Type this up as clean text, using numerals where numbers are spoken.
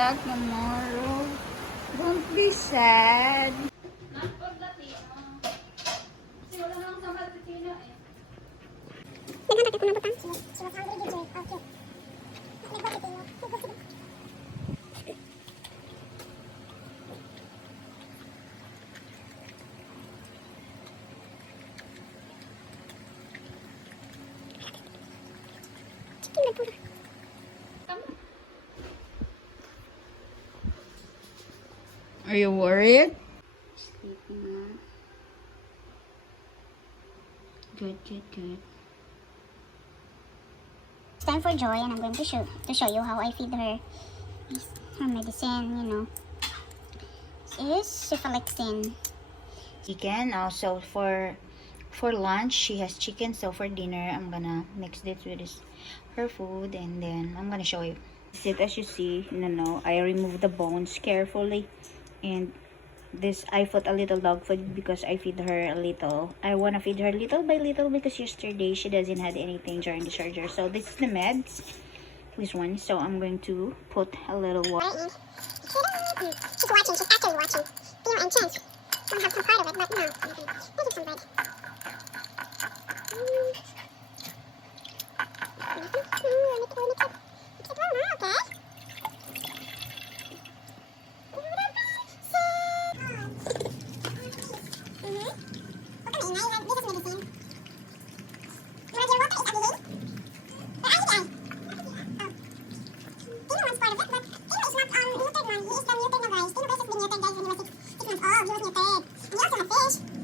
back tomorrow. Don't be sad. Not for Latino. Kasi wala namang sambal Latino eh. Naghanap ako ng butang. She was hungry, DJ. Okay. Naghanap Latino. Chicken na pura. Are you worried? Sleeping na. Good. It's time for Joy, and I'm going to show you how I feed her her medicine. You know, this is cephalexin. Chicken. Also for lunch she has chicken. So for dinner I'm gonna mix this with her food, and then I'm gonna show you. As you see, I remove the bones carefully, and this I put a little dog food because I feed her a little. I want to feed her little by little because yesterday she doesn't had anything during the surgery. So this is the meds, this one. So I'm going to put a little water. She's watching. She's actually watching. Fear and chance. Don't have some part of it, but no. I'll give some bread. He was muted. And he also had fish.